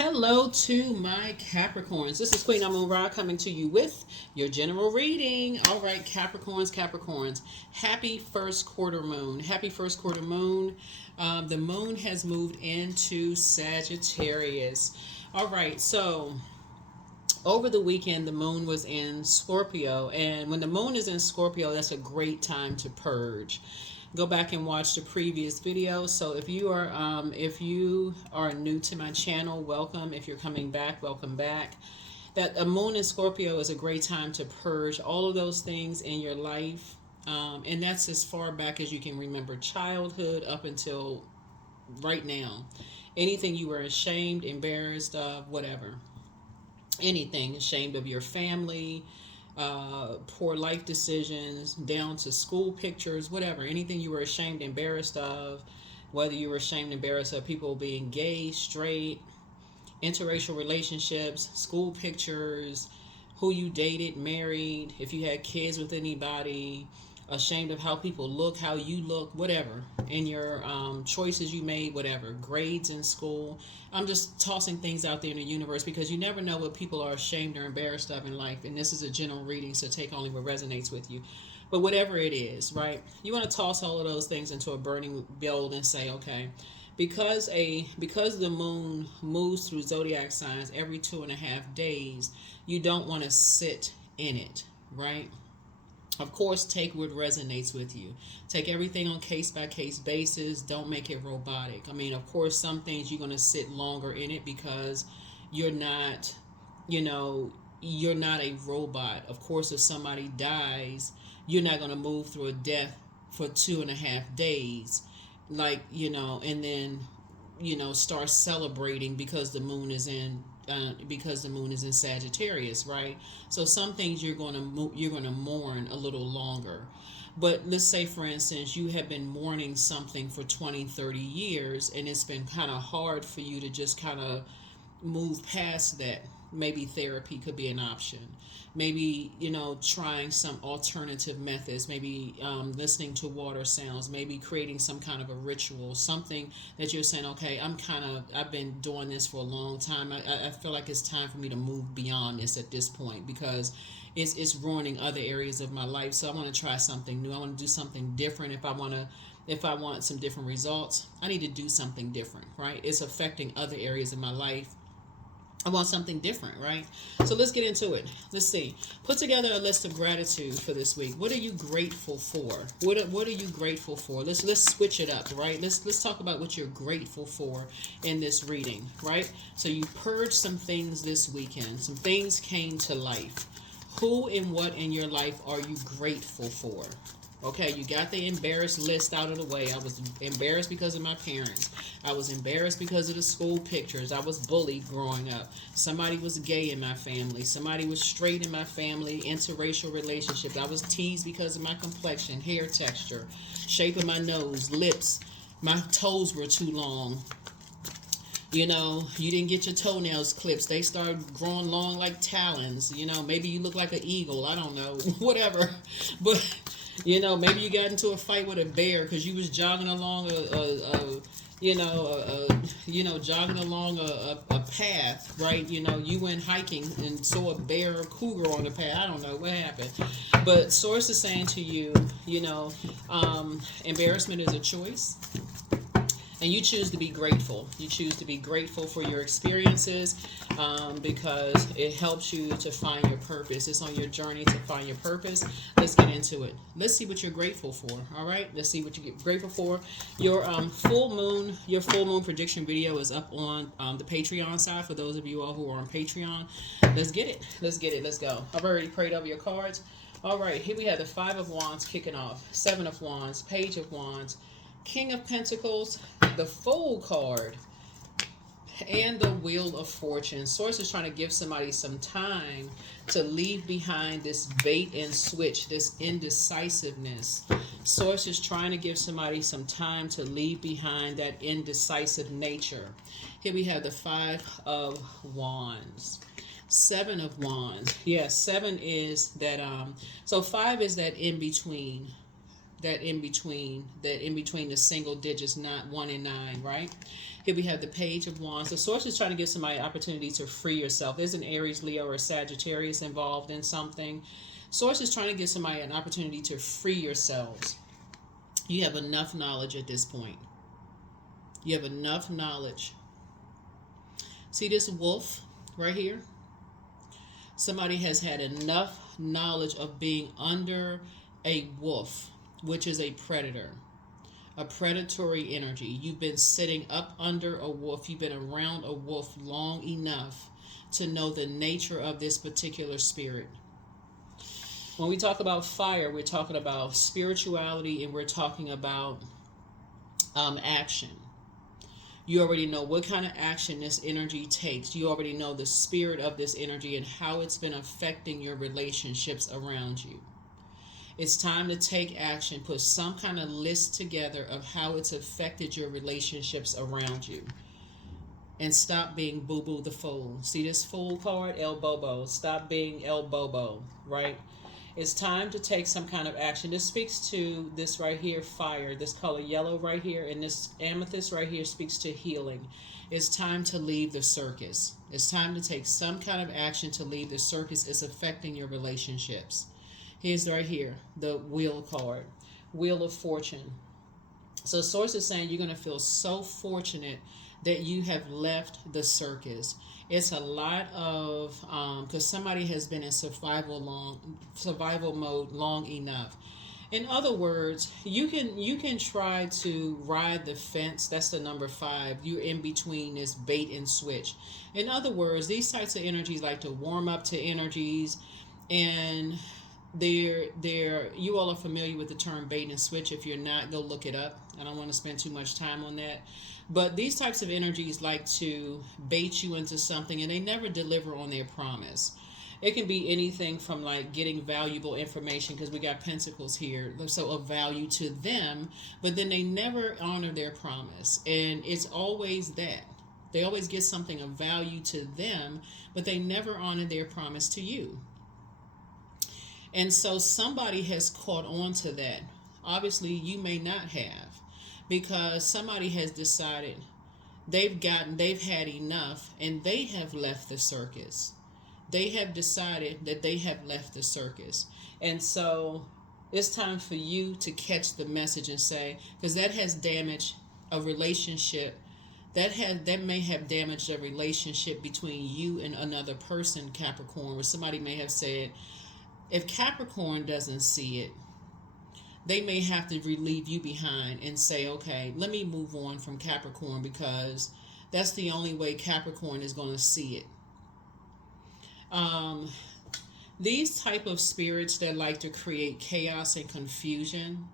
Hello to my Capricorns. This is Queen Amun Ra coming to you with your general reading. All right, Capricorns. Happy first quarter moon. Happy first quarter moon. The moon has moved into Sagittarius. All right, so over the weekend, the moon was in Scorpio. And when the moon is in Scorpio, that's a great time to purge. Go back and watch the previous video. So if you are new to my channel, welcome. If you're coming back, welcome back. That a moon in Scorpio is a great time to purge all of those things in your life, and that's as far back as you can remember, childhood up until right now. Anything you were ashamed, embarrassed of, whatever. Anything, ashamed of your family, poor life decisions, down to school pictures, whatever, anything you were ashamed, embarrassed of, whether you were ashamed, embarrassed of people being gay, straight, interracial relationships, school pictures, who you dated, married, if you had kids with anybody, ashamed of how people look, how you look, whatever, and your choices you made, whatever, grades in school. I'm just tossing things out there in the universe because you never know what people are ashamed or embarrassed of in life. And this is a general reading, so take only what resonates with you. But whatever it is, right? You want to toss all of those things into a burning bowl and say, okay, because the moon moves through zodiac signs every 2.5 days, you don't want to sit in it, right? Of course, take what resonates with you. Take everything on case-by-case basis. Don't make it robotic. I mean, of course, some things you're going to sit longer in it because you're not, you're not a robot. Of course, if somebody dies, you're not going to move through a death for 2.5 days. And then, start celebrating because the moon is in Sagittarius, right? So some things you're going to mourn a little longer. But let's say, for instance, you have been mourning something for 20, 30 years, and it's been kind of hard for you to just kind of move past that. Maybe therapy could be an option. Maybe, trying some alternative methods, maybe listening to water sounds, maybe creating some kind of a ritual, something that you're saying, okay, I've been doing this for a long time. I feel like it's time for me to move beyond this at this point because it's ruining other areas of my life. So I want to try something new. I want to do something different. If I want some different results, I need to do something different, right? It's affecting other areas of my life. I want something different, right? So let's get into it. Let's see. Put together a list of gratitude for this week. What are you grateful for? What are you grateful for? Let's switch it up, right? Let's talk about what you're grateful for in this reading, right? So you purged some things this weekend. Some things came to life. Who and what in your life are you grateful for? Okay, you got the embarrassed list out of the way. I was embarrassed because of my parents. I was embarrassed because of the school pictures. I was bullied growing up. Somebody was gay in my family. Somebody was straight in my family. Interracial relationships. I was teased because of my complexion, hair texture, shape of my nose, lips. My toes were too long. You didn't get your toenails clipped. They started growing long like talons. Maybe you look like an eagle. I don't know. Whatever. But maybe you got into a fight with a bear because you was jogging along jogging along a path, right? You went hiking and saw a bear or cougar on the path. I don't know what happened. But source is saying to you, embarrassment is a choice. And you choose to be grateful. You choose to be grateful for your experiences because it helps you to find your purpose. It's on your journey to find your purpose. Let's get into it. Let's see what you're grateful for. All right. Let's see what you get grateful for. Your full moon prediction video is up on the Patreon side for those of you all who are on Patreon. Let's get it. Let's go. I've already prayed over your cards. All right. Here we have the 5 of Wands kicking off. 7 of Wands. Page of Wands. King of Pentacles, the Fool card, and the Wheel of Fortune. Source is trying to give somebody some time to leave behind this bait and switch, this indecisiveness. Source is trying to give somebody some time to leave behind that indecisive nature. Here we have the 5 of Wands. 7 of Wands. Yes, 7 is that, so 5 is that in between. that in between, the single digits, not 1 and 9, right? Here we have the Page of Wands. The Source is trying to give somebody an opportunity to free yourself. There's an Aries, Leo, or Sagittarius involved in something. Source is trying to give somebody an opportunity to free yourselves. You have enough knowledge at this point. You have enough knowledge. See this wolf right here? Somebody has had enough knowledge of being under a wolf, which is a predator, a predatory energy. You've been sitting up under a wolf. You've been around a wolf long enough to know the nature of this particular spirit. When we talk about fire, we're talking about spirituality, and we're talking about action. You already know what kind of action this energy takes. You already know the spirit of this energy and how it's been affecting your relationships around you. It's time to take action. Put some kind of list together of how it's affected your relationships around you. And stop being boo-boo the fool. See this fool card? El Bobo. Stop being El Bobo, right? It's time to take some kind of action. This speaks to this right here, fire. This color yellow right here, and this amethyst right here speaks to healing. It's time to leave the circus. It's time to take some kind of action to leave the circus. It's affecting your relationships. Here's right here, the Wheel card. Wheel of Fortune. So Source is saying you're going to feel so fortunate that you have left the circus. It's a lot of, because somebody has been in survival mode long enough. In other words, you can try to ride the fence. That's the number 5. You're in between this bait and switch. In other words, these types of energies like to warm up to energies, and you all are familiar with the term bait and switch. If you're not, go look it up. I don't want to spend too much time on that. But these types of energies like to bait you into something, and they never deliver on their promise. It can be anything from like getting valuable information, because we got pentacles here, so of value to them, but then they never honor their promise. And it's always that. They always get something of value to them, but they never honor their promise to you. And so somebody has caught on to that. Obviously, you may not have, because somebody has decided they've had enough, and they have left the circus. They have decided that they have left the circus. And so it's time for you to catch the message and say, because that has damaged a relationship, that may have damaged a relationship between you and another person, Capricorn, where somebody may have said, if Capricorn doesn't see it, they may have to leave you behind and say, okay, let me move on from Capricorn, because that's the only way Capricorn is going to see it. These type of spirits that like to create chaos and confusion,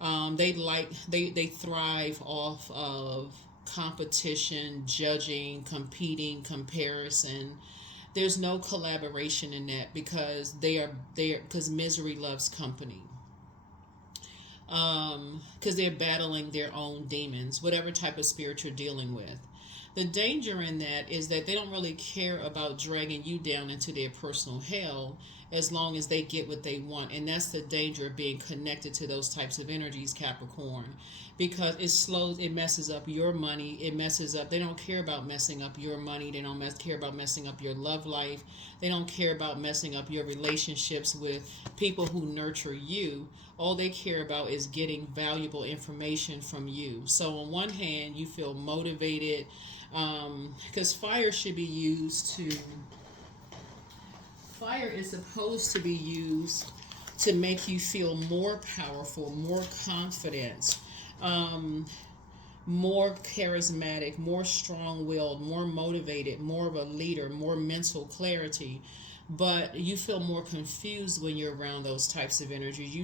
they thrive off of competition, judging, competing, comparison. There's no collaboration in that, because because misery loves company. Because they're battling their own demons, whatever type of spirit you're dealing with. The danger in that is that they don't really care about dragging you down into their personal hell, as long as they get what they want. And that's the danger of being connected to those types of energies, Capricorn, because it messes up your money. They don't care about messing up your money. They don't care about messing up your love life. They don't care about messing up your relationships with people who nurture you. All they care about is getting valuable information from you. So on one hand, you feel motivated, because fire is supposed to be used to make you feel more powerful, more confident, more charismatic, more strong-willed, more motivated, more of a leader, more mental clarity. But you feel more confused when you're around those types of energies. You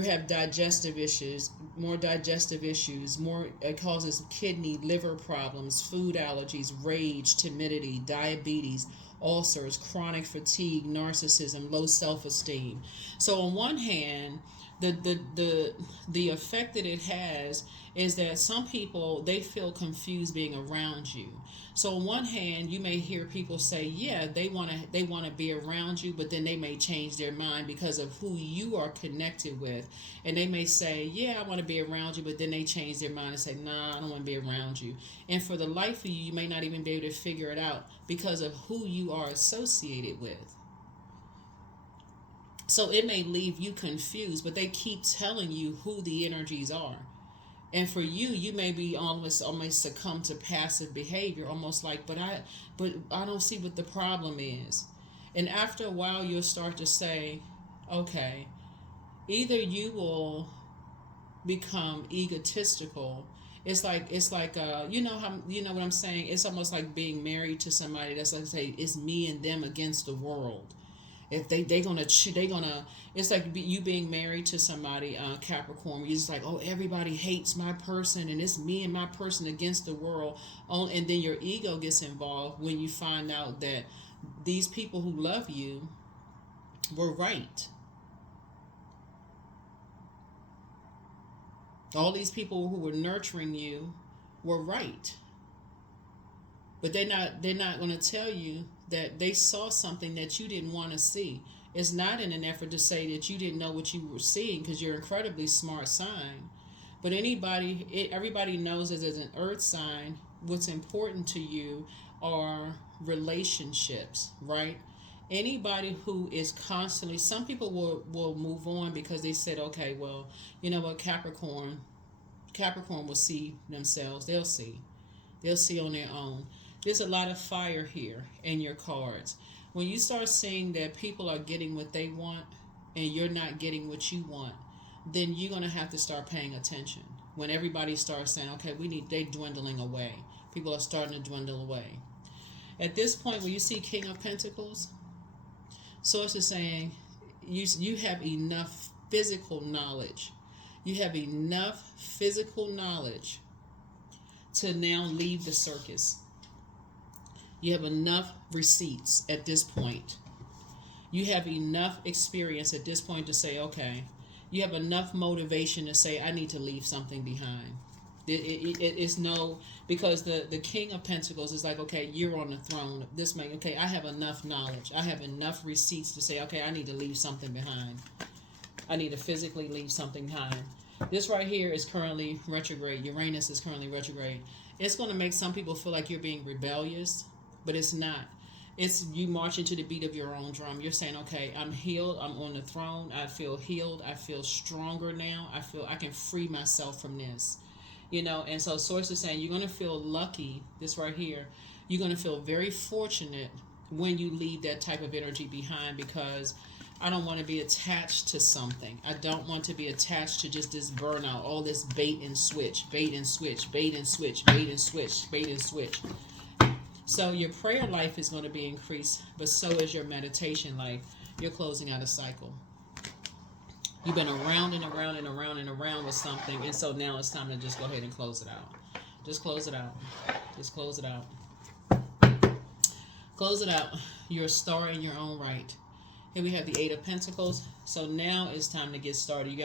have digestive issues, it causes kidney, liver problems, food allergies, rage, timidity, diabetes. ulcers, chronic fatigue, narcissism, low self-esteem. So on one hand, the effect that it has is that some people, they feel confused being around you. So on one hand, you may hear people say, yeah, they want to be around you, but then they may change their mind because of who you are connected with. And they may say, yeah, I want to be around you, but then they change their mind and say, nah, I don't want to be around you. And for the life of you, you may not even be able to figure it out because of who you are associated with. So it may leave you confused, but they keep telling you who the energies are. And for you, you may be almost succumb to passive behavior, almost like, but I don't see what the problem is. And after a while, you'll start to say, okay, either you will become egotistical. It's like you know what I'm saying. It's almost like being married to somebody that's like, say, it's me and them against the world. If they gonna it's like you being married to somebody, Capricorn, you're just like, oh, everybody hates my person and it's me and my person against the world. And then your ego gets involved when you find out that these people who love you were right. All these people who were nurturing you were right. But they're not going to tell you that they saw something that you didn't want to see. It's not in an effort to say that you didn't know what you were seeing, because you're an incredibly smart sign. But everybody knows that as an earth sign, what's important to you are relationships, right? Anybody who is constantly, some people will move on because they said, okay, well, you know what, Capricorn will see themselves. They'll see on their own. There's a lot of fire here in your cards. When you start seeing that people are getting what they want and you're not getting what you want, then you're going to have to start paying attention. When everybody starts saying, okay, they're dwindling away. People are starting to dwindle away. At this point, when you see King of Pentacles, Source is saying you have enough physical knowledge. You have enough physical knowledge to now leave the circus. You have enough receipts at this point. You have enough experience at this point to say, okay, you have enough motivation to say, I need to leave something behind. It's no, because the King of Pentacles is like, okay, you're on the throne. Okay, I have enough knowledge. I have enough receipts to say, okay, I need to leave something behind. I need to physically leave something behind. This right here is currently retrograde. Uranus is currently retrograde. It's going to make some people feel like you're being rebellious, but it's not. It's you marching to the beat of your own drum. You're saying, okay, I'm healed. I'm on the throne. I feel healed. I feel stronger now. I feel I can free myself from this. And so Source is saying you're going to feel lucky. This right here, you're going to feel very fortunate when you leave that type of energy behind, because I don't want to be attached to something. I don't want to be attached to just this burnout, all this bait and switch, bait and switch, bait and switch, bait and switch, bait and switch. So your prayer life is going to be increased, but so is your meditation life. You're closing out a cycle. You've been around and around and around and around with something, and so now it's time to just go ahead and close it out. Just close it out. Just close it out. Close it out. You're a star in your own right. Here we have the Eight of Pentacles. So now it's time to get started.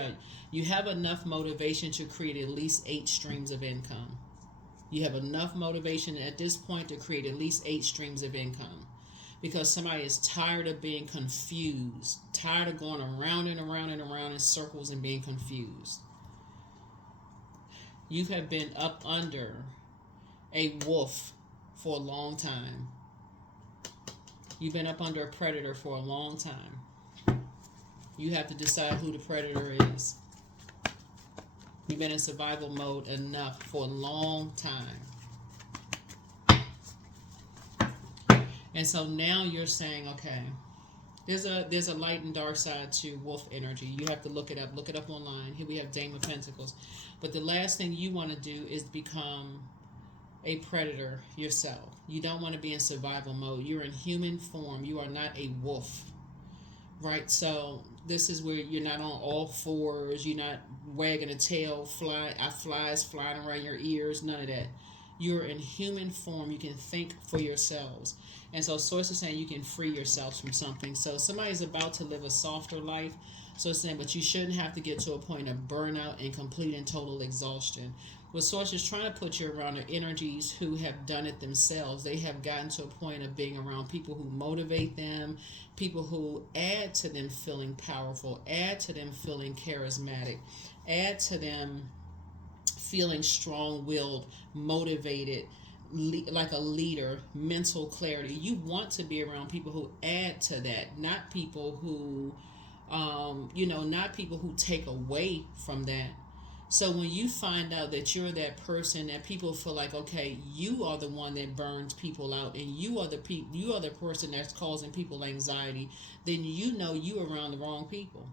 You have enough motivation to create at least 8 streams of income. You have enough motivation at this point to create at least 8 streams of income, because somebody is tired of being confused, tired of going around and around and around in circles and being confused. You have been up under a wolf for a long time. You've been up under a predator for a long time. You have to decide who the predator is. You've been in survival mode enough for a long time. And so now you're saying, okay, there's a light and dark side to wolf energy. You have to look it up. Look it up online. Here we have Dame of Pentacles. But the last thing you want to do is become a predator yourself. You don't want to be in survival mode. You're in human form. You are not a wolf. Right? So this is where you're not on all fours. You're not wagging a tail, flies flying around your ears. None of that. you're in human form, you can think for yourselves. And so Source is saying you can free yourselves from something. So somebody's about to live a softer life. So it's saying, but you shouldn't have to get to a point of burnout and complete and total exhaustion. What Source is trying to put you around are energies who have done it themselves. They have gotten to a point of being around people who motivate them, people who add to them feeling powerful, add to them feeling charismatic, add to them feeling strong-willed, motivated, like a leader, mental clarity. You want to be around people who add to that, not people who, not people who take away from that. So when you find out that you're that person that people feel like, okay, you are the one that burns people out, and you are the person that's causing people anxiety, then you know you around the wrong people.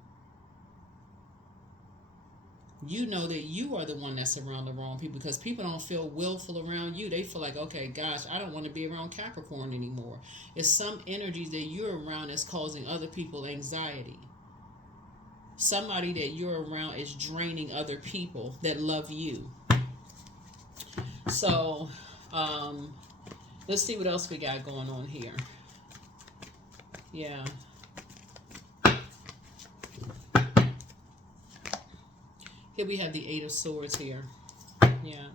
You know that you are the one that's around the wrong people, because people don't feel willful around you. They feel like, okay, gosh, I don't want to be around Capricorn anymore. It's some energies that you're around that's causing other people anxiety. Somebody that you're around is draining other people that love you. So, let's see what else we got going on here. Yeah. Here we have the Eight of Swords here. Yeah.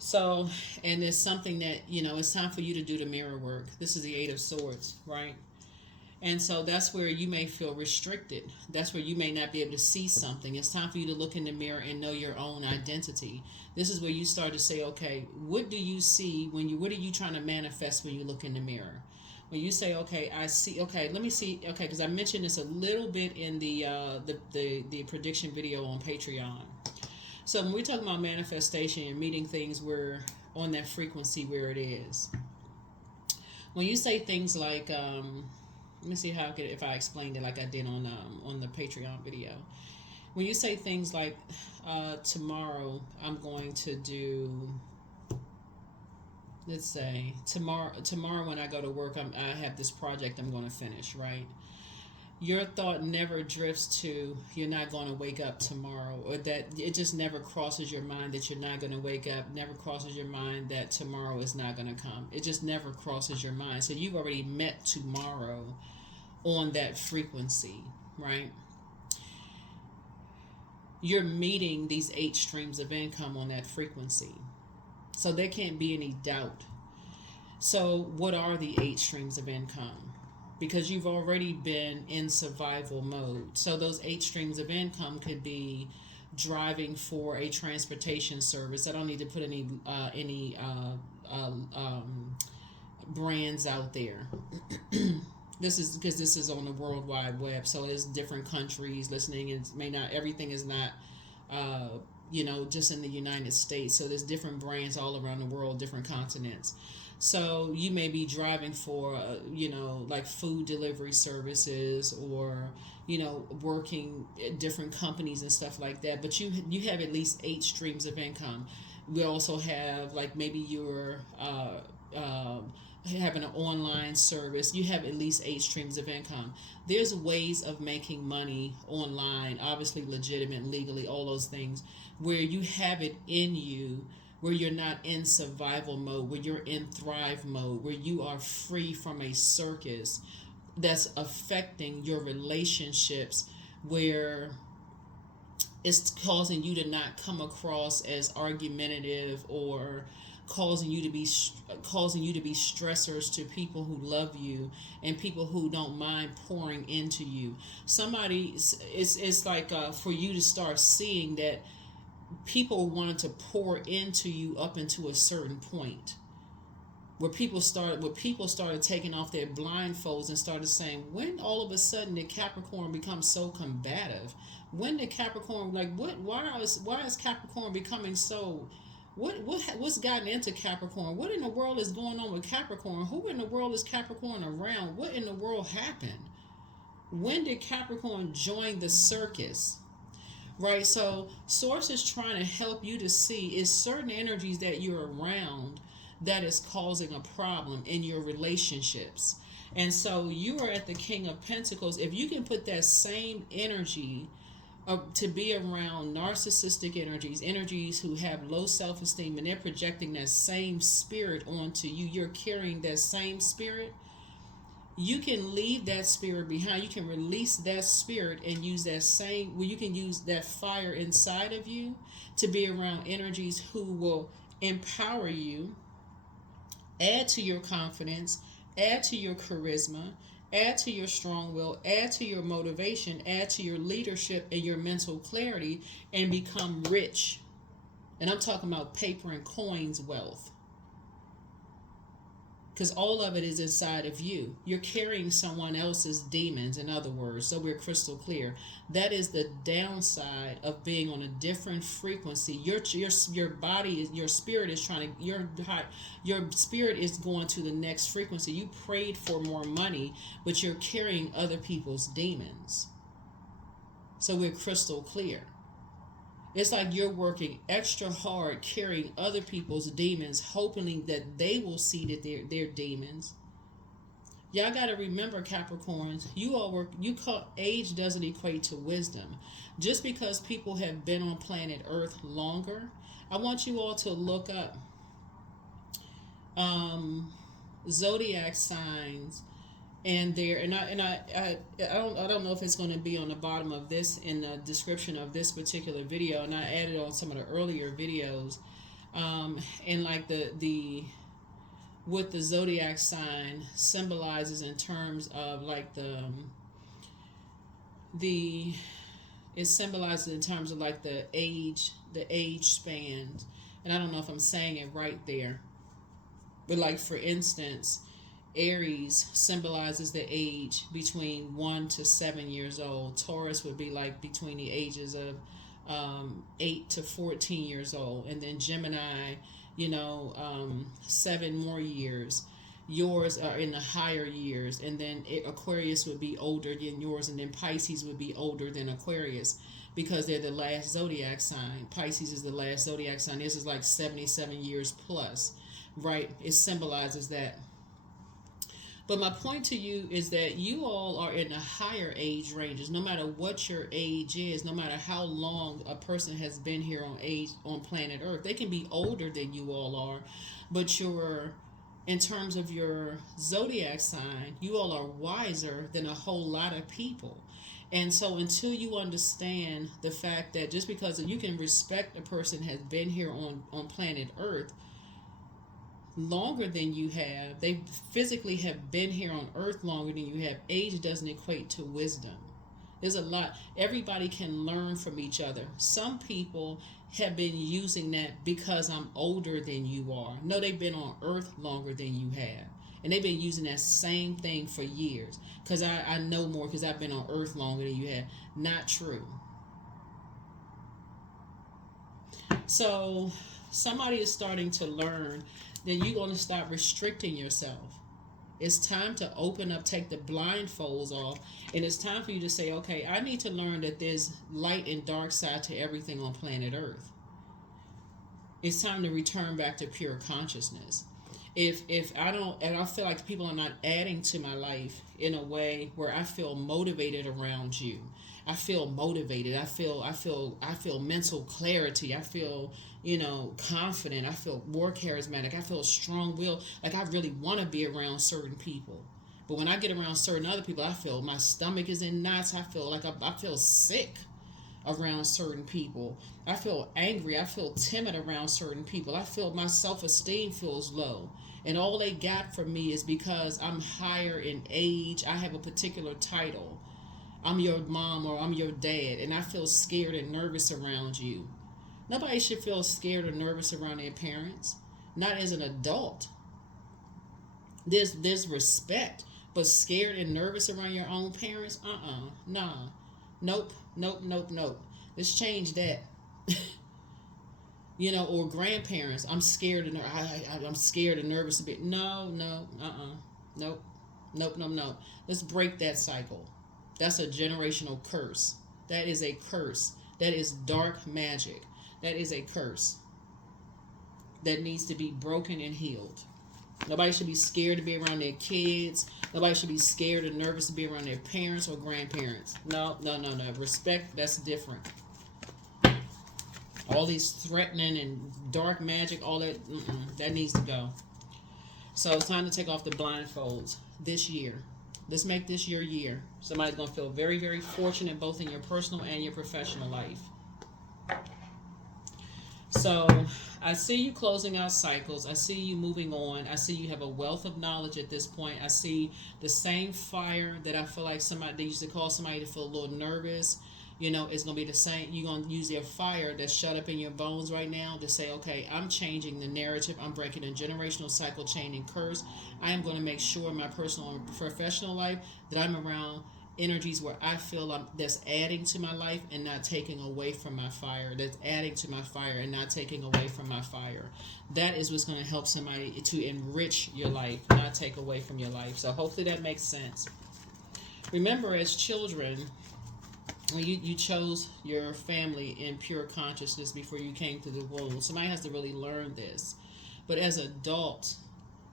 So, and there's something that, it's time for you to do the mirror work. This is the Eight of Swords, right? And so that's where you may feel restricted. That's where you may not be able to see something. It's time for you to look in the mirror and know your own identity. This is where you start to say, okay, what do you see what are you trying to manifest when you look in the mirror? When you say, okay, I see, okay, let me see, okay, because I mentioned this a little bit in the prediction video on Patreon. So when we're talking about manifestation and meeting things where on that frequency where it is. When you say things like, let me see if I explained it like I did on the Patreon video. When you say things like, tomorrow I'm going to do, let's say tomorrow when I go to work, I have this project I'm going to finish, right? Your thought never drifts to you're not going to wake up tomorrow, or that it just never crosses your mind that you're not going to wake up, never crosses your mind that tomorrow is not going to come. It just never crosses your mind. So you've already met tomorrow on that frequency, right? You're meeting these 8 streams of income on that frequency. So there can't be any doubt. So what are the 8 streams of income? Because you've already been in survival mode. So those 8 streams of income could be driving for a transportation service. I don't need to put any brands out there. This is because this is on the World Wide Web, so there's different countries listening, and everything is not just in the United States. So there's different brands all around the world, different continents. So you may be driving for, like food delivery services, or, working at different companies and stuff like that. But you have at least 8 streams of income. We also have, like, maybe you're having an online service. You have at least 8 streams of income. There's ways of making money online, obviously legitimate, legally, all those things, where you have it in you, where you're not in survival mode, where you're in thrive mode, where you are free from a circus that's affecting your relationships, where it's causing you to not come across as argumentative, or causing you to be stressors to people who love you and people who don't mind pouring into you. It's like for you to start seeing that people wanted to pour into you up into a certain point, where people started taking off their blindfolds and started saying, when all of a sudden did Capricorn become so combative? When did Capricorn, like, why is Capricorn becoming so, what's gotten into Capricorn? What in the world is going on with Capricorn? Who in the world is Capricorn around? What in the world happened? When did Capricorn join the circus? Right, so Source is trying to help you to see is certain energies that you're around that is causing a problem in your relationships. And so you are at the King of Pentacles. If you can put that same energy to be around narcissistic energies who have low self-esteem, and they're projecting that same spirit onto you. You're carrying that same spirit. You can leave that spirit behind. You can release that spirit and use that same, well, you can use that fire inside of you to be around energies who will empower you, add to your confidence, add to your charisma, add to your strong will, add to your motivation, add to your leadership and your mental clarity, and become rich. And I'm talking about paper and coins wealth. Because all of it is inside of you. You're carrying someone else's demons, in other words, so we're crystal clear. That is the downside of being on a different frequency. Your body, your spirit is trying to, your spirit is going to the next frequency. You prayed for more money, but you're carrying other people's demons. So we're crystal clear. It's like you're working extra hard carrying other people's demons, hoping that they will see that they're demons. Y'all got to remember, Capricorns, age doesn't equate to wisdom. Just because people have been on planet Earth longer, I want you all to look up Zodiac signs. And I don't know if it's going to be on the bottom of this in the description of this particular video, and I added on some of the earlier videos, and like the what the zodiac sign symbolizes in terms of like it symbolizes in terms of like the age span, and I don't know if I'm saying it right there, but like for instance, Aries symbolizes the age between 1 to 7 years old. Taurus would be like between the ages of 8 to 14 years old. And then Gemini, 7 more years. Yours are in the higher years. And then Aquarius would be older than yours. And then Pisces would be older than Aquarius because they're the last zodiac sign. Pisces is the last zodiac sign. This is like 77 years plus, right? It symbolizes that. But my point to you is that you all are in the higher age ranges. No matter what your age is, no matter how long a person has been here on planet Earth, they can be older than you all are. But in terms of your zodiac sign, you all are wiser than a whole lot of people. And so until you understand the fact that just because you can respect a person has been here on planet Earth longer than you have, they physically have been here on earth longer than you have, age doesn't equate to wisdom. There's a lot. Everybody can learn from each other. Some people have been using that because I'm older than you are. No, they've been on earth longer than you have. And they've been using that same thing for years. Because I know more because I've been on earth longer than you have. Not true. So somebody is starting to learn, then you're going to stop restricting yourself. It's time to open up, take the blindfolds off, and it's time for you to say, okay, I need to learn that there's light and dark side to everything on planet Earth. It's time to return back to pure consciousness. If I don't, and I feel like people are not adding to my life in a way where I feel motivated around you. I feel motivated. I feel mental clarity. I feel, confident. I feel more charismatic. I feel strong will. Like I really want to be around certain people. But when I get around certain other people, I feel my stomach is in knots. I feel like I feel sick around certain people. I feel angry. I feel timid around certain people. I feel my self-esteem feels low. And all they got from me is because I'm higher in age. I have a particular title. I'm your mom or I'm your dad, and I feel scared and nervous around you. Nobody should feel scared or nervous around their parents. Not as an adult. There's respect, but scared and nervous around your own parents? Nah. Nope. Let's change that. Or grandparents. I'm scared and I'm scared and nervous a bit. No. Nope. Let's break that cycle. That's a generational curse. That is a curse. That is dark magic. That is a curse that needs to be broken and healed. Nobody should be scared to be around their kids. Nobody should be scared or nervous to be around their parents or grandparents. No. Respect, that's different. All these threatening and dark magic, all that, that needs to go. So it's time to take off the blindfolds this year. Let's make this your year. Somebody's going to feel very, very fortunate both in your personal and your professional life. So I see you closing out cycles. I see you moving on. I see you have a wealth of knowledge at this point. I see the same fire that I feel like somebody, they used to call somebody to feel a little nervous. You know, it's going to be the same. You're going to use your fire that's shut up in your bones right now to say, okay, I'm changing the narrative. I'm breaking a generational cycle, chain, and curse. I am going to make sure in my personal and professional life that I'm around energies where I feel that's adding to my life and not taking away from my fire. That's adding to my fire and not taking away from my fire. That is what's going to help somebody to enrich your life, not take away from your life. So hopefully that makes sense. Remember, as children, when you chose your family in pure consciousness before you came to the womb, somebody has to really learn this. But as adults,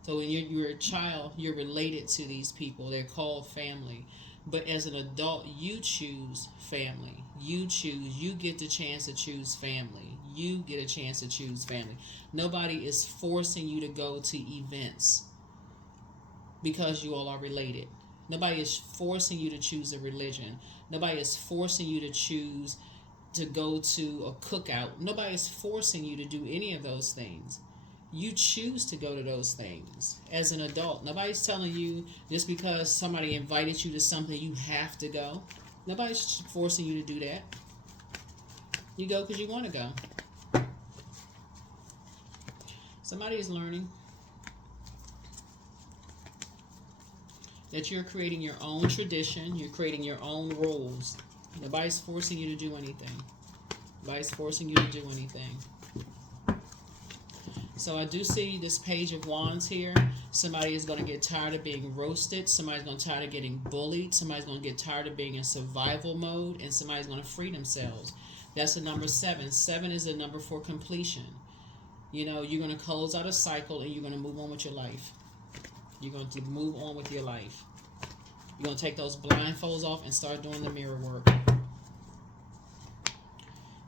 so when you're a child, you're related to these people. They're called family. But as an adult, you choose family. You get the chance to choose family. You get a chance to choose family. Nobody is forcing you to go to events because you all are related. Nobody is forcing you to choose a religion. Nobody is forcing you to choose to go to a cookout. Nobody is forcing you to do any of those things. You choose to go to those things as an adult. Nobody's telling you just because somebody invited you to something you have to go. Nobody's forcing you to do that. You go because you want to go. Somebody is learning that you're creating your own tradition. You're creating your own rules. Nobody's forcing you to do anything. Nobody's forcing you to do anything. So I do see this Page of Wands here. Somebody is going to get tired of being roasted. Somebody's going to get tired of getting bullied. Somebody's going to get tired of being in survival mode. And somebody's going to free themselves. That's the number 7. 7 is the number for completion. You know, you're going to close out a cycle and you're going to move on with your life. You're going to move on with your life. You're going to take those blindfolds off and start doing the mirror work.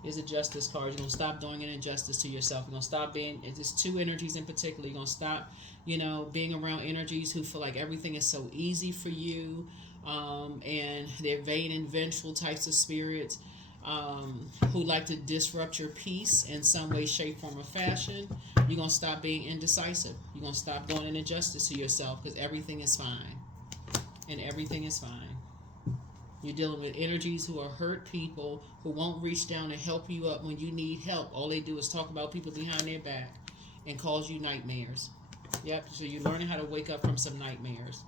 Here's a Justice card. You're going to stop doing an injustice to yourself. You're going to stop being, it's 2 energies in particular. You're going to stop, being around energies who feel like everything is so easy for you. And they're vain and vengeful types of spirits who like to disrupt your peace in some way, shape, form, or fashion. You're going to stop being indecisive. You're going to stop doing an injustice to yourself because everything is fine. And everything is fine. You're dealing with energies who are hurt people who won't reach down and help you up when you need help. All they do is talk about people behind their back and cause you nightmares. Yep, so you're learning how to wake up from some nightmares.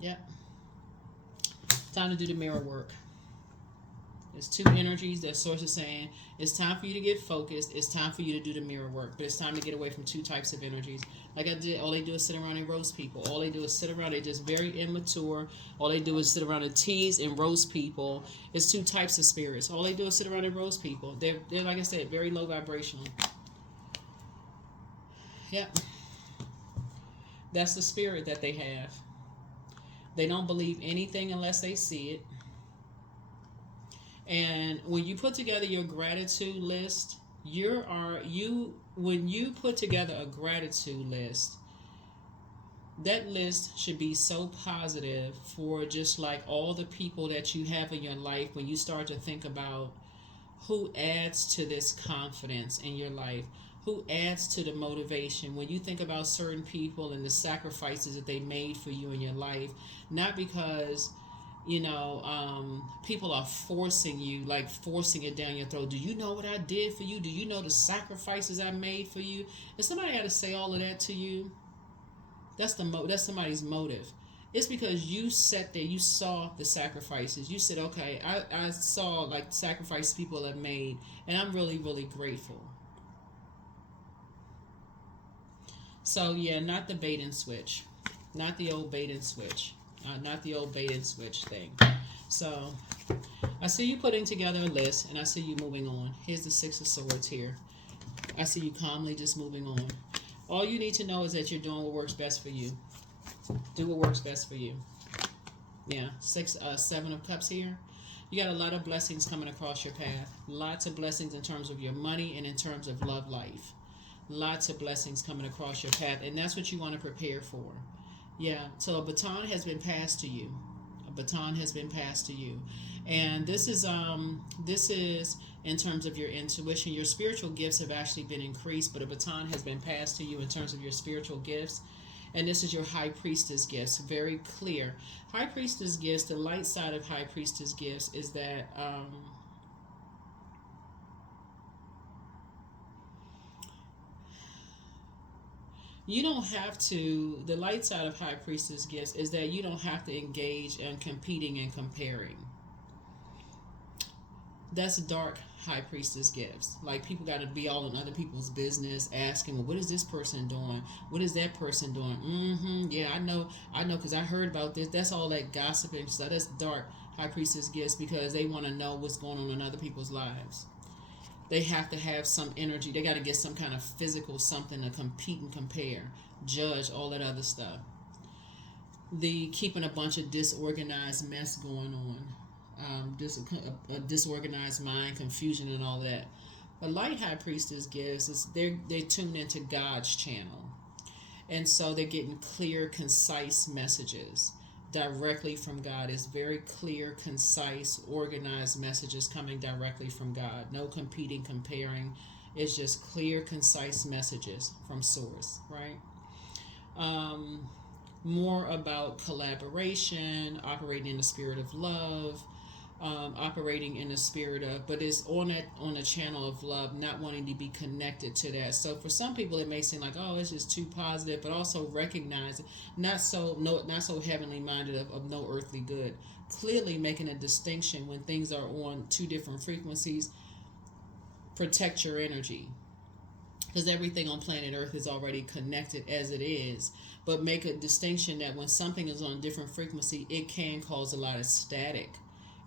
Yep. Time to do the mirror work. There's 2 energies that Source is saying it's time for you to get focused. It's time for you to do the mirror work. But it's time to get away from 2 types of energies. Like I did, all they do is sit around and roast people. All they do is sit around. They're just very immature. All they do is sit around and tease and roast people. It's 2 types of spirits. All they do is sit around and roast people. They're like I said, very low vibrational. Yep. That's the spirit that they have. They don't believe anything unless they see it. And when you put together your gratitude list, when you put together a gratitude list, that list should be so positive for just like all the people that you have in your life. When you start to think about who adds to this confidence in your life, who adds to the motivation, when you think about certain people and the sacrifices that they made for you in your life, not because people are forcing you, like forcing it down your throat. Do you know what I did for you? Do you know the sacrifices I made for you? If somebody had to say all of that to you, that's somebody's motive. It's because you sat there, you saw the sacrifices. You said, okay, I saw like sacrifices people have made, and I'm really, really grateful. So yeah, not the bait and switch. Not the old bait and switch. Not the old bait and switch thing. So I see you putting together a list, and I see you moving on. Here's the 6 of Swords here. I see you calmly just moving on. All you need to know is that you're doing what works best for you. Do what works best for you. Yeah, 7 of Cups here. You got a lot of blessings coming across your path. Lots of blessings in terms of your money and in terms of love life. Lots of blessings coming across your path, and that's what you want to prepare for. Yeah, so a baton has been passed to you. A baton has been passed to you. And this is in terms of your intuition. Your spiritual gifts have actually been increased, but a baton has been passed to you in terms of your spiritual gifts. And this is your High Priestess gifts. Very clear. High Priestess gifts, the light side of High Priestess gifts is that you don't have to, the light side of High Priestess gifts is that you don't have to engage in competing and comparing. That's dark High Priestess gifts. Like, people got to be all in other people's business, asking, well, what is this person doing? What is that person doing? Yeah, I know, because I heard about this. That's all that gossiping stuff. That's dark High Priestess gifts, because they want to know what's going on in other people's lives. They have to have some energy. They got to get some kind of physical something to compete and compare, judge, all that other stuff. The keeping a bunch of disorganized mess going on. A disorganized mind, confusion, and all that. But light High Priestess gives is they're tuned into God's channel, and so they're getting clear, concise messages directly from God. It's very clear, concise, organized messages coming directly from God. No competing, comparing. It's just clear, concise messages from Source, right? More about collaboration, operating in the spirit of love. Operating in the spirit of, but it's on a channel of love, not wanting to be connected to that. So for some people it may seem like, oh, it's just too positive, but also recognize not so heavenly minded of no earthly good. Clearly making a distinction when things are on two different frequencies. Protect your energy, because everything on planet Earth is already connected as it is. But make a distinction that when something is on a different frequency, it can cause a lot of static.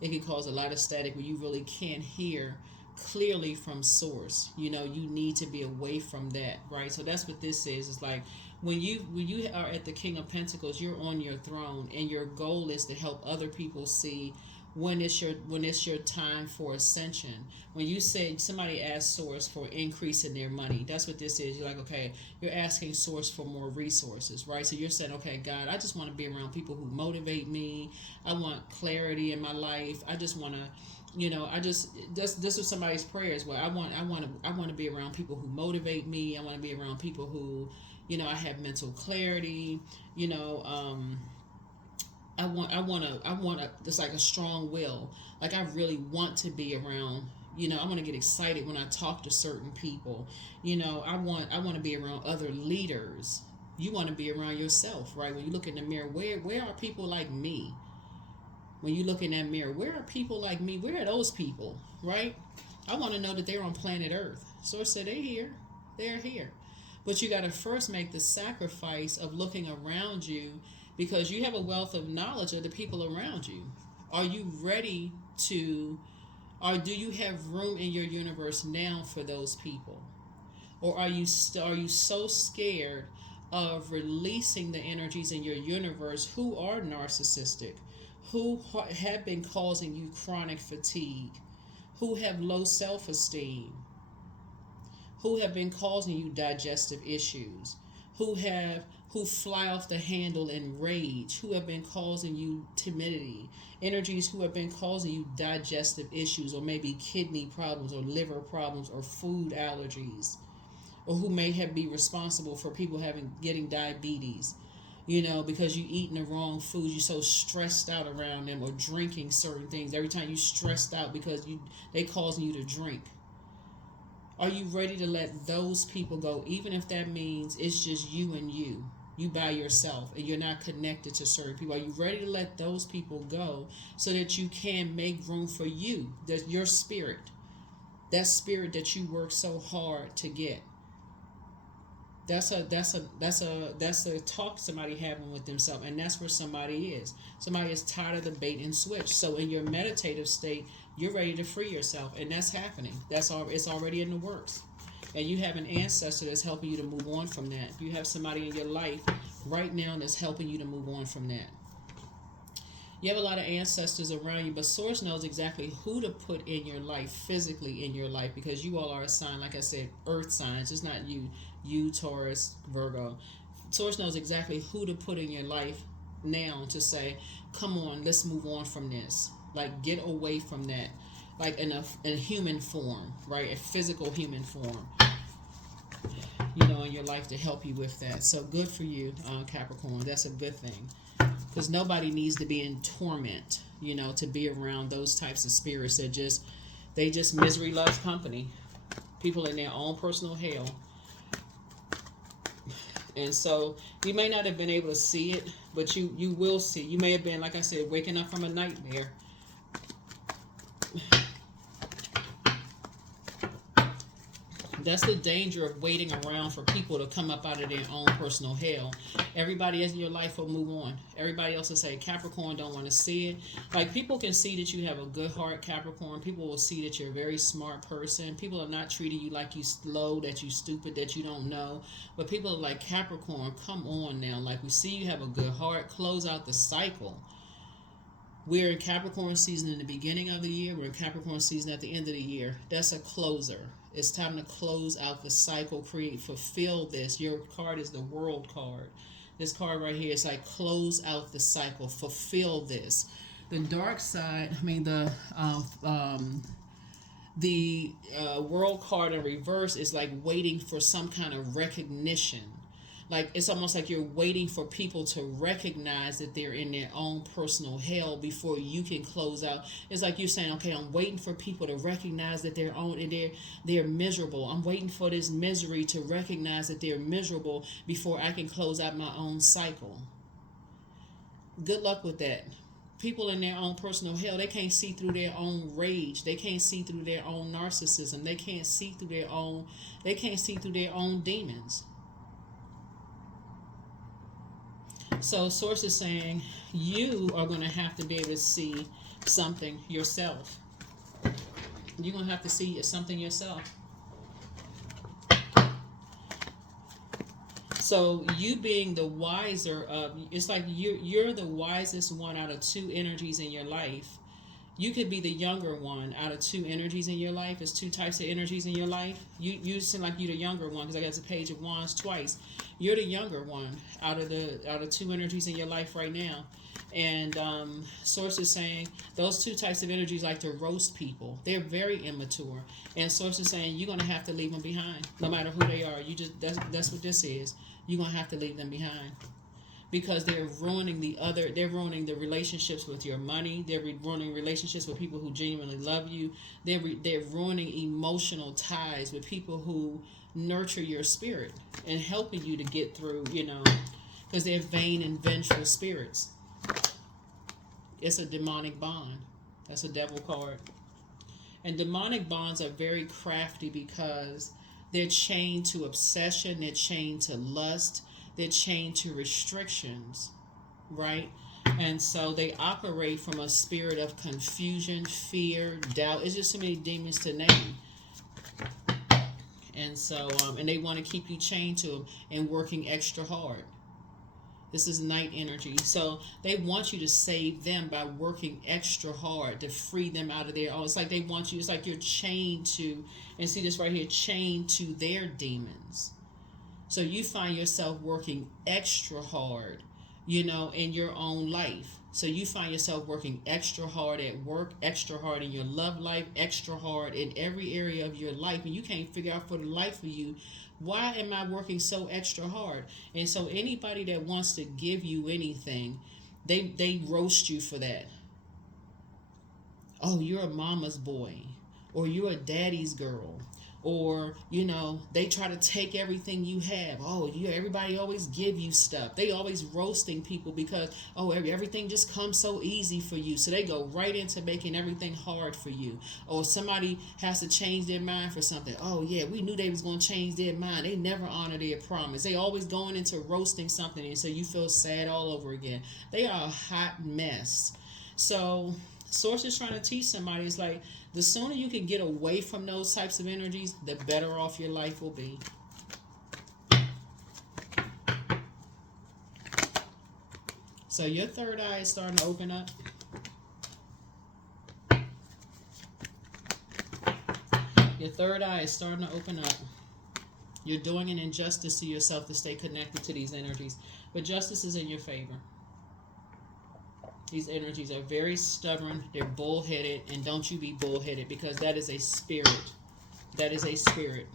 It can cause a lot of static where you really can't hear clearly from Source. You need to be away from that, right? So that's what this is. It's like when you are at the King of Pentacles, you're on your throne, and your goal is to help other people see when it's your time for ascension. When you say somebody asks Source for increase in their money, that's what this is. You're like, okay, you're asking Source for more resources, right? So you're saying, okay, God, I just want to be around people who motivate me. I want clarity in my life. I just want to, this was somebody's prayers. Well, I want to be around people who motivate me. I want to be around people who, I have mental clarity. I want it's like a strong will. Like, I really want to be around, I want to get excited when I talk to certain people. I want to be around other leaders. You want to be around yourself, right? When you look in the mirror, where are people like me? When you look in that mirror, where are people like me? Where are those people, right? I want to know that they're on planet Earth. Source said, they're here. They're here. But you got to first make the sacrifice of looking around you, because you have a wealth of knowledge of the people around you. Are you ready to, or do you have room in your universe now for those people? Or are you so scared of releasing the energies in your universe who are narcissistic, who have been causing you chronic fatigue, who have low self-esteem, who have been causing you digestive issues, who fly off the handle in rage, who have been causing you timidity, energies who have been causing you digestive issues, or maybe kidney problems or liver problems or food allergies, or who may be responsible for people getting diabetes, because you eating the wrong foods. You're so stressed out around them, or drinking certain things. Every time you stressed out because they causing you to drink. Are you ready to let those people go, even if that means it's just you and you by yourself, and you're not connected to certain people? Are you ready to let those people go so that you can make room for you, your spirit, that spirit that you work so hard to get? That's a talk somebody having with themselves, and that's where somebody is. Somebody is tired of the bait and switch. So in your meditative state, you're ready to free yourself, and that's happening. It's already in the works. And you have an ancestor that's helping you to move on from that. You have somebody in your life right now that's helping you to move on from that. You have a lot of ancestors around you, but Source knows exactly who to put in your life, physically in your life, because you all are a sign, like I said, earth signs. It's not you, Taurus, Virgo. Source knows exactly who to put in your life now to say, come on, let's move on from this. Like, get away from that. Like in a human form, right? A physical human form, in your life to help you with that. So good for you, Capricorn. That's a good thing. Because nobody needs to be in torment, to be around those types of spirits that they just misery loves company. People in their own personal hell. And so you may not have been able to see it, but you will see. You may have been, like I said, waking up from a nightmare. That's the danger of waiting around for people to come up out of their own personal hell. Everybody in your life will move on. Everybody else will say, Capricorn don't want to see it. Like, people can see that you have a good heart, Capricorn. People will see that you're a very smart person. People are not treating you like you slow, that you stupid, that you don't know. But people are like, Capricorn, come on now. Like, we see you have a good heart. Close out the cycle. We're in Capricorn season in the beginning of the year. We're in Capricorn season at the end of the year. That's a closer. It's time to close out the cycle, fulfill this. Your card is the World card. This card right here is like, close out the cycle, fulfill this. The dark side, the World card in reverse is like waiting for some kind of recognition. Like, it's almost like you're waiting for people to recognize that they're in their own personal hell before you can close out. It's like you're saying, okay, I'm waiting for people to recognize that they're miserable. I'm waiting for this misery to recognize that they're miserable before I can close out my own cycle. Good luck with that. People in their own personal hell, they can't see through their own rage. They can't see through their own narcissism. They can't see through their own demons. So Source is saying you are going to have to be able to see something yourself. You're going to have to see something yourself. So you being the wiser of, it's like you're the wisest one out of two energies in your life. You could be the younger one out of two energies in your life. There's two types of energies in your life. You seem like you're the younger one, because I got the Page of Wands twice. You're the younger one out of two energies in your life right now. And Source is saying those two types of energies like to roast people. They're very immature. And Source is saying you're going to have to leave them behind, no matter who they are. That's what this is. You're going to have to leave them behind. Because they're ruining the relationships with your money. They're ruining relationships with people who genuinely love you. They're ruining emotional ties with people who nurture your spirit and helping you to get through, because they're vain and vengeful spirits. It's a demonic bond. That's a devil card. And demonic bonds are very crafty because they're chained to obsession. They're chained to lust. They're chained to restrictions, right? And so they operate from a spirit of confusion, fear, doubt. It's just so many demons to name. And so, and they want to keep you chained to them and working extra hard. This is night energy. So they want you to save them by working extra hard to free them out of their own. It's like they want you, it's like you're chained to, and see this right here, chained to their demons. So you find yourself working extra hard, in your own life. So you find yourself working extra hard at work, extra hard in your love life, extra hard in every area of your life. And you can't figure out for the life of you, why am I working so extra hard? And so anybody that wants to give you anything, they roast you for that. Oh, you're a mama's boy, or you're a daddy's girl. Or, they try to take everything you have. Oh, everybody always give you stuff. They always roasting people because, everything just comes so easy for you. So they go right into making everything hard for you. Or somebody has to change their mind for something. Oh, yeah, we knew they was going to change their mind. They never honor their promise. They always going into roasting something, and so you feel sad all over again. They are a hot mess. So Source is trying to teach somebody, it's like, The sooner you can get away from those types of energies, the better off your life will be. So your third eye is starting to open up. Your third eye is starting to open up. You're doing an injustice to yourself to stay connected to these energies. But justice is in your favor. These energies are very stubborn. They're bullheaded. And don't you be bullheaded, because that is a spirit. That is a spirit.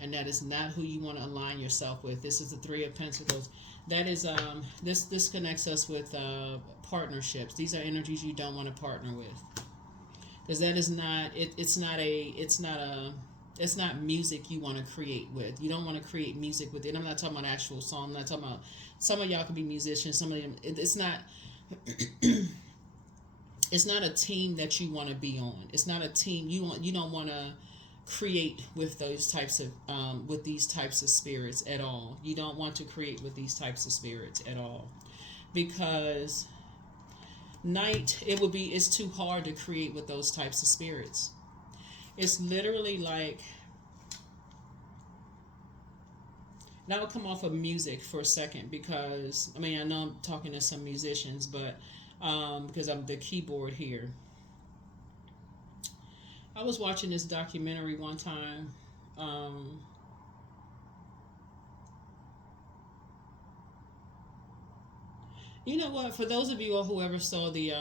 And that is not who you want to align yourself with. This is the Three of Pentacles. That is, this connects us with partnerships. These are energies you don't want to partner with. Because that is not, it's not music you want to create with. You don't want to create music with it. I'm not talking about actual song. I'm not talking about, some of y'all can be musicians. Some of them, it's not, it's not a team that you want to be on. It's not a team you don't want to create with those types of, with these types of spirits at all. You don't want to create with these types of spirits at all. Because it's too hard to create with those types of spirits. It's literally like, now I'll come off of music for a second, because, I mean, I know I'm talking to some musicians, but because I'm the keyboard here. I was watching this documentary one time. You know what? For those of you who ever saw the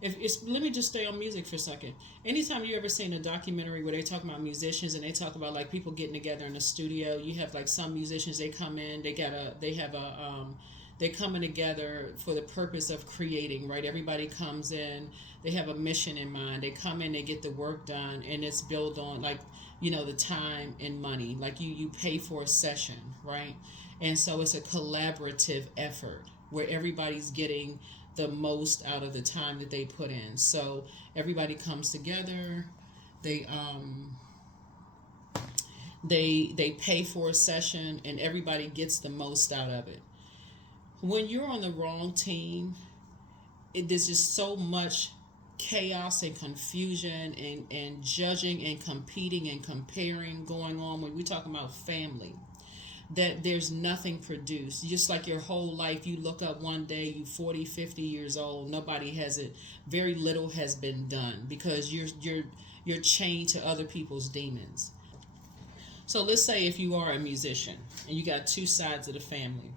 let me just stay on music for a second. Anytime you ever seen a documentary where they talk about musicians and they talk about like people getting together in a studio, you have like some musicians, they come in, they're coming together for the purpose of creating, right? Everybody comes in, they have a mission in mind. They come in, they get the work done, and it's built on like, the time and money. Like you pay for a session, right? And so it's a collaborative effort where everybody's getting the most out of the time that they put in. So everybody comes together, they pay for a session, and everybody gets the most out of it. When you're on the wrong team, there's just so much chaos and confusion and judging and competing and comparing going on when we're talking about family, that there's nothing produced. Just like your whole life, you look up one day, you 40, 50 years old, nobody has it, very little has been done, because you're chained to other people's demons. So let's say if you are a musician and you got two sides of the family.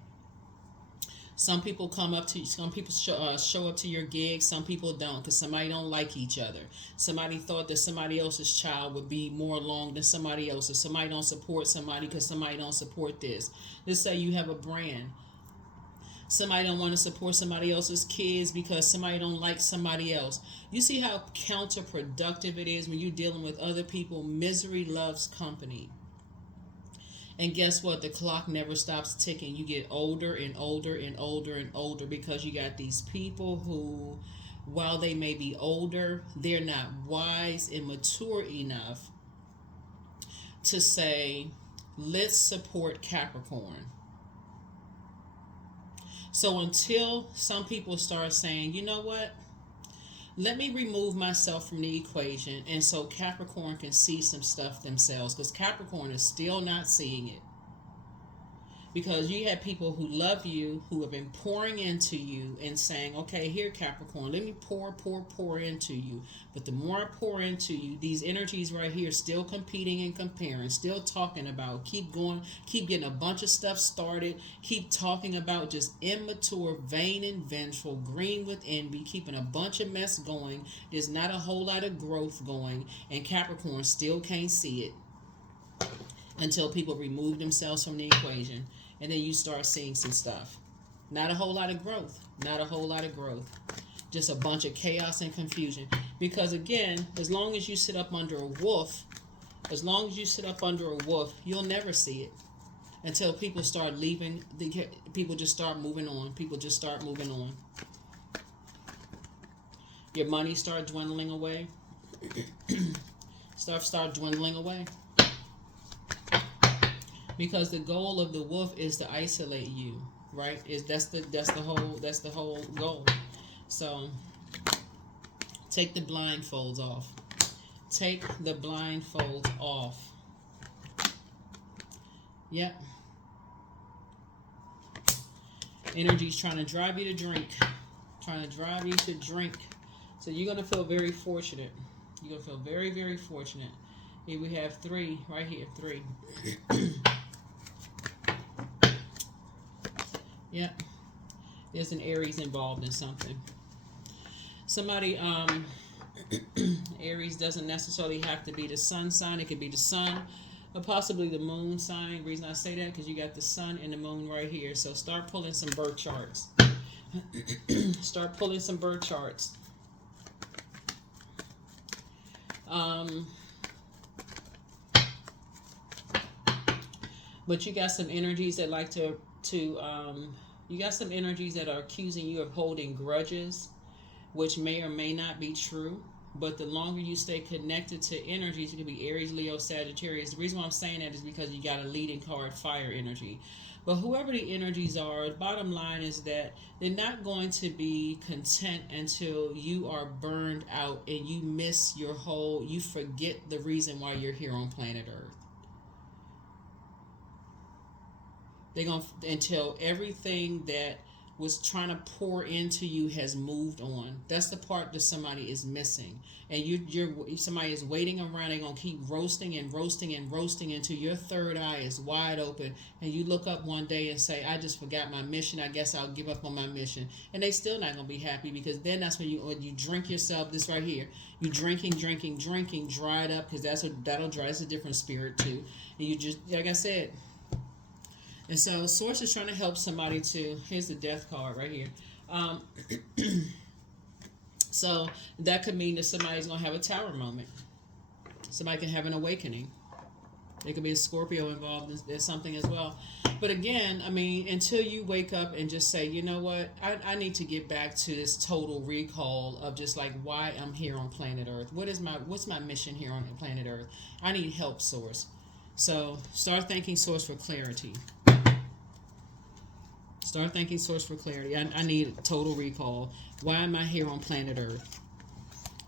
Some people come up to you, some people show up to your gig, some people don't, because somebody don't like each other. Somebody thought that somebody else's child would be more along than somebody else's. Somebody don't support somebody because somebody don't support this. Let's say you have a brand. Somebody don't want to support somebody else's kids because somebody don't like somebody else. You see how counterproductive it is when you're dealing with other people. Misery loves company. And guess what? The clock never stops ticking. You get older and older and older and older, because you got these people who, while they may be older, they're not wise and mature enough to say, let's support Capricorn. So until some people start saying, you know what? Let me remove myself from the equation, and so Capricorn can see some stuff themselves, because Capricorn is still not seeing it. Because you have people who love you, who have been pouring into you and saying, okay, here, Capricorn, let me pour into you. But the more I pour into you, these energies right here still competing and comparing, still talking about, keep going, keep getting a bunch of stuff started, keep talking about just immature, vain and vengeful, green with envy, keeping a bunch of mess going. There's not a whole lot of growth going, and Capricorn still can't see it until people remove themselves from the equation. And then you start seeing some stuff. Not a whole lot of growth. Not a whole lot of growth. Just a bunch of chaos and confusion. Because again, as long as you sit up under a wolf, you'll never see it. Until people start leaving, people just start moving on. People just start moving on. Your money start dwindling away. Start dwindling away. Because the goal of the wolf is to isolate you, right? That's the whole goal. So take the blindfolds off. Take the blindfolds off. Yep. Energy's trying to drive you to drink. Trying to drive you to drink. So you're going to feel very fortunate. You're going to feel very, very fortunate. Here we have 3 right here. 3. Yep. There's an Aries involved in something. Somebody, Aries doesn't necessarily have to be the sun sign. It could be the sun or possibly the moon sign. The reason I say that because you got the sun and the moon right here. So start pulling some birth charts. Start pulling some birth charts. But you got some energies that like to you got some energies that are accusing you of holding grudges, which may or may not be true. But the longer you stay connected to energies, it could be Aries, Leo, Sagittarius. The reason why I'm saying that is because you got a leading card, fire energy. But whoever the energies are, the bottom line is that they're not going to be content until you are burned out and you miss your whole, you forget the reason why you're here on planet Earth. They're going to, until everything that was trying to pour into you has moved on. That's the part that somebody is missing. And somebody is waiting around. They're going to keep roasting and roasting and roasting until your third eye is wide open. And you look up one day and say, I just forgot my mission. I guess I'll give up on my mission. And they still not going to be happy, because then that's when you drink yourself, this right here. You drinking, dry it up, because that'll dry. It's a different spirit too. And you just, like I said, and so Source is trying to help somebody to, here's the death card right here. So that could mean that somebody's going to have a tower moment. Somebody can have an awakening. There could be a Scorpio involved in something as well. But again, I mean, until you wake up and just say, you know what, I need to get back to this total recall of just like why I'm here on planet Earth. What's my mission here on planet Earth? I need help, Source. So start thanking Source for clarity. Start thanking Source for clarity. I need a total recall. Why am I here on planet Earth?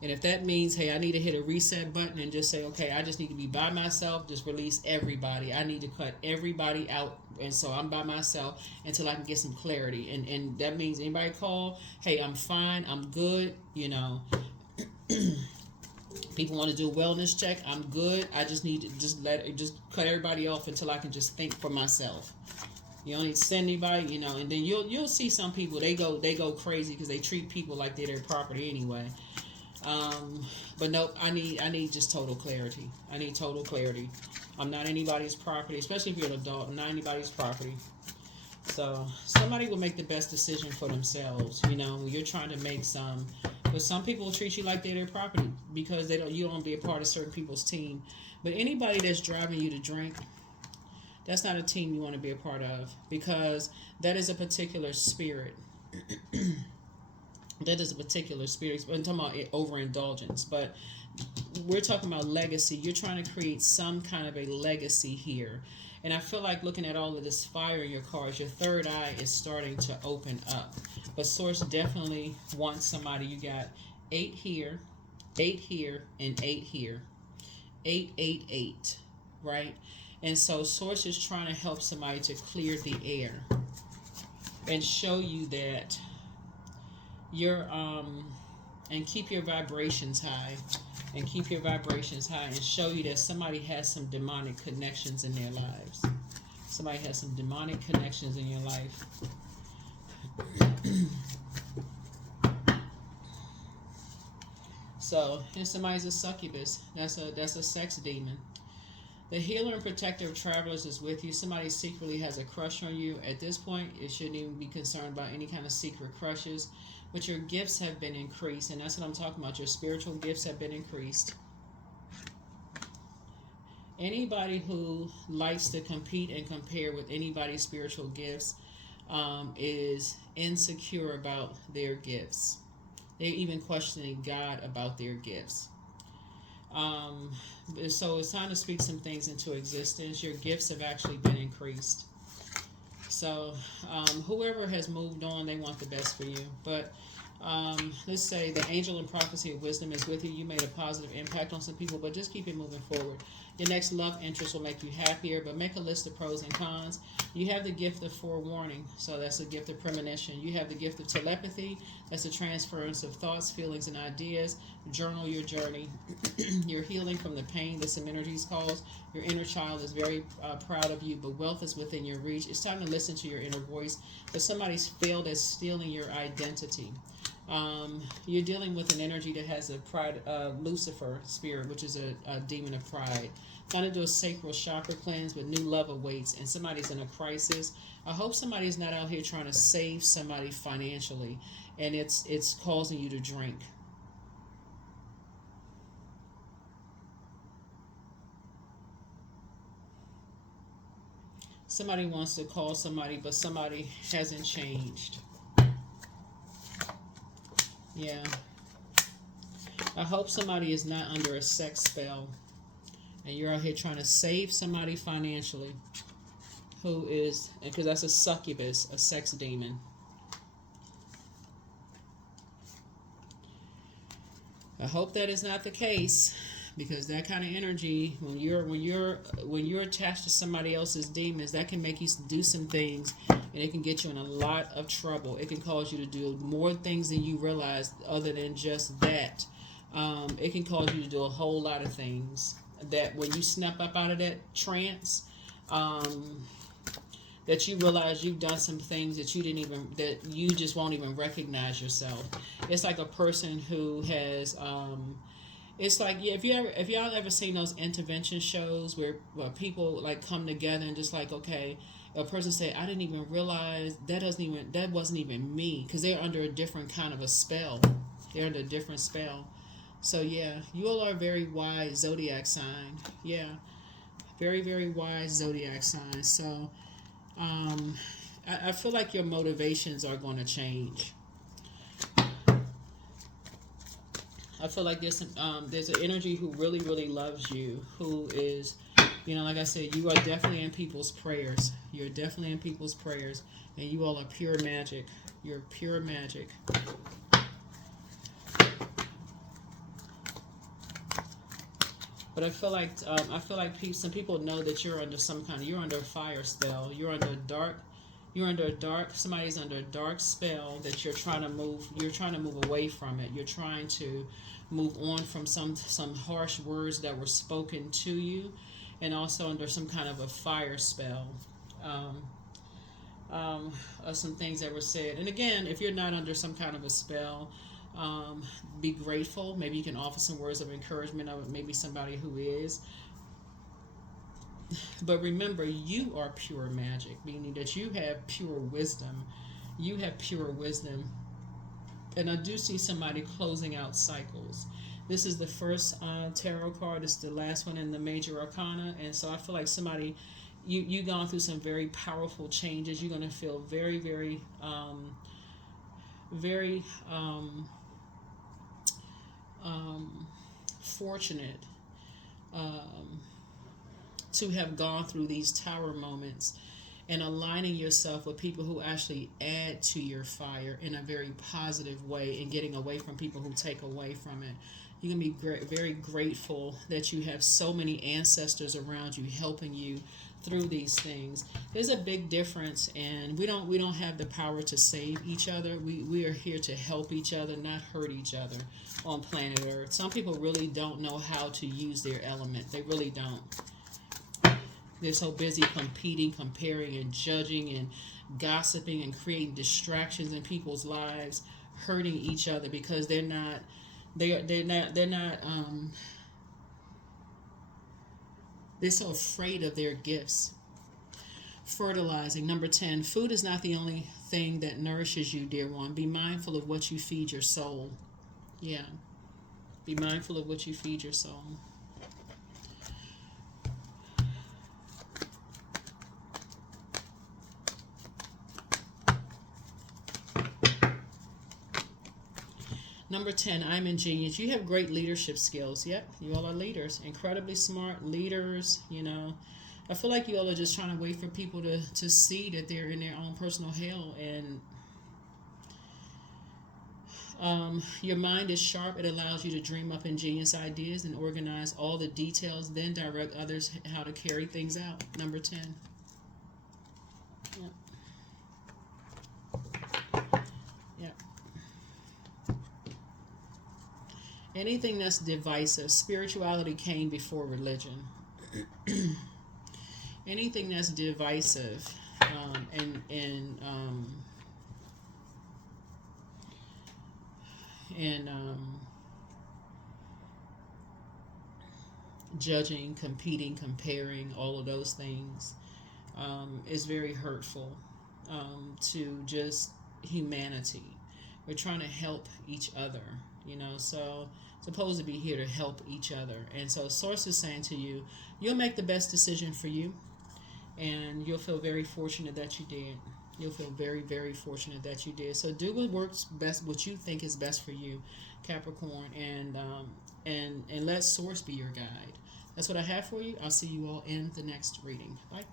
And if that means, hey, I need to hit a reset button and just say, okay, I just need to be by myself. Just release everybody. I need to cut everybody out. And so I'm by myself until I can get some clarity. And that means anybody call, hey, I'm fine. I'm good. You know, people want to do a wellness check. I'm good. I just need to just cut everybody off until I can just think for myself. You don't need to send anybody, you know, and then you'll see some people, they go crazy because they treat people like they're their property anyway. But nope, I need just total clarity. I need total clarity. I'm not anybody's property, especially if you're an adult. I'm not anybody's property. So somebody will make the best decision for themselves. You know, when you're trying to make but some people will treat you like they're their property because you don't be a part of certain people's team. But anybody that's driving you to drink, that's not a team you want to be a part of, because that is a particular spirit. That is a particular spirit. I'm talking about overindulgence, but we're talking about legacy. You're trying to create some kind of a legacy here. And I feel like looking at all of this fire in your cards, your third eye is starting to open up. But Source definitely wants somebody. You got 8 here, 8 here, and 8 here. 8, 8, 8, right? And so Source is trying to help somebody to clear the air and show you that you're, and keep your vibrations high, and keep your vibrations high, and show you that somebody has some demonic connections in their lives. Somebody has some demonic connections in your life. So, if somebody's a succubus, that's a sex demon. The healer and protector of travelers is with you. Somebody secretly has a crush on you. At this point, it shouldn't even be concerned about any kind of secret crushes. But your gifts have been increased. And that's what I'm talking about. Your spiritual gifts have been increased. Anybody who likes to compete and compare with anybody's spiritual gifts is insecure about their gifts. They're even questioning God about their gifts. So it's time to speak some things into existence. Your gifts have actually been increased. So whoever has moved on, they want the best for you. But Let's say the angel and prophecy of wisdom is with you. You made a positive impact on some people, but just keep it moving forward. Your next love interest will make you happier, but make a list of pros and cons. You have the gift of forewarning, so that's the gift of premonition. You have the gift of telepathy, that's the transference of thoughts, feelings, and ideas. Journal your journey. You're healing from the pain that some energies cause. Your inner child is very proud of you, but wealth is within your reach. It's time to listen to your inner voice, because somebody's failed at stealing your identity. You're dealing with an energy that has a pride, Lucifer spirit, which is a demon of pride. Trying to do a sacral chakra cleanse, with new love awaits, and somebody's in a crisis. I hope somebody's not out here trying to save somebody financially, and it's causing you to drink. Somebody wants to call somebody, but somebody hasn't changed. Yeah. I hope somebody is not under a sex spell and you're out here trying to save somebody financially who is, because that's a succubus, a sex demon. I hope that is not the case, because that kind of energy, when you're attached to somebody else's demons, that can make you do some things, and it can get you in a lot of trouble. It can cause you to do more things than you realize, other than just that. It can cause you to do a whole lot of things that when you snap up out of that trance, that you realize you've done some things that that you just won't even recognize yourself. It's like a person who has, it's like, yeah, if y'all ever seen those intervention shows where people like come together and just like, okay, a person say, I didn't even realize that wasn't even me, because they're under a different kind of a spell. They're under a different spell. So yeah, you all are a very wise zodiac sign. Yeah, very, very wise zodiac sign. So I feel like your motivations are going to change. I feel like there's an energy who really, really loves you, who is, like I said, you are definitely in people's prayers. You're definitely in people's prayers, and you all are pure magic. You're pure magic. But I feel like some people know that you're under you're under a fire spell. You're under a dark. Somebody's under a dark spell that you're trying to move. You're trying to move away from it. You're trying to move on from some harsh words that were spoken to you, and also under some kind of a fire spell. Of some things that were said. And again, if you're not under some kind of a spell, be grateful. Maybe you can offer some words of encouragement of maybe somebody who is. But remember, you are pure magic, meaning that you have pure wisdom. You have pure wisdom. And I do see somebody closing out cycles. This is the first tarot card. It's the last one in the major arcana. And so I feel like somebody, you've gone through some very powerful changes. You're going to feel very, very, very fortunate to have gone through these tower moments and aligning yourself with people who actually add to your fire in a very positive way, and getting away from people who take away from it. You can be very grateful that you have so many ancestors around you helping you through these things. There's a big difference, and we don't have the power to save each other. We are here to help each other, not hurt each other on planet Earth. Some people really don't know how to use their element. They really don't. They're so busy competing, comparing, and judging, and gossiping, and creating distractions in people's lives, hurting each other because they're not they're so afraid of their gifts. Fertilizing. Number 10, food is not the only thing that nourishes you, dear one. Be mindful of what you feed your soul. Yeah. Be mindful of what you feed your soul. Number 10, I'm ingenious. You have great leadership skills. Yep, you all are leaders. Incredibly smart leaders, I feel like you all are just trying to wait for people to see that they're in their own personal hell. And Your mind is sharp. It allows you to dream up ingenious ideas and organize all the details, then direct others how to carry things out. Number 10. Yep. Yep. Anything that's divisive. Spirituality came before religion. Anything that's divisive and judging, competing, comparing, all of those things is very hurtful to just humanity. We're trying to help each other, so supposed to be here to help each other. And so Source is saying to you, you'll make the best decision for you, and you'll feel very fortunate that you did. You'll feel very, very fortunate that you did. So do what works best, what you think is best for you, Capricorn, and let Source be your guide. That's what I have for you. I'll see you all in the next reading. Bye.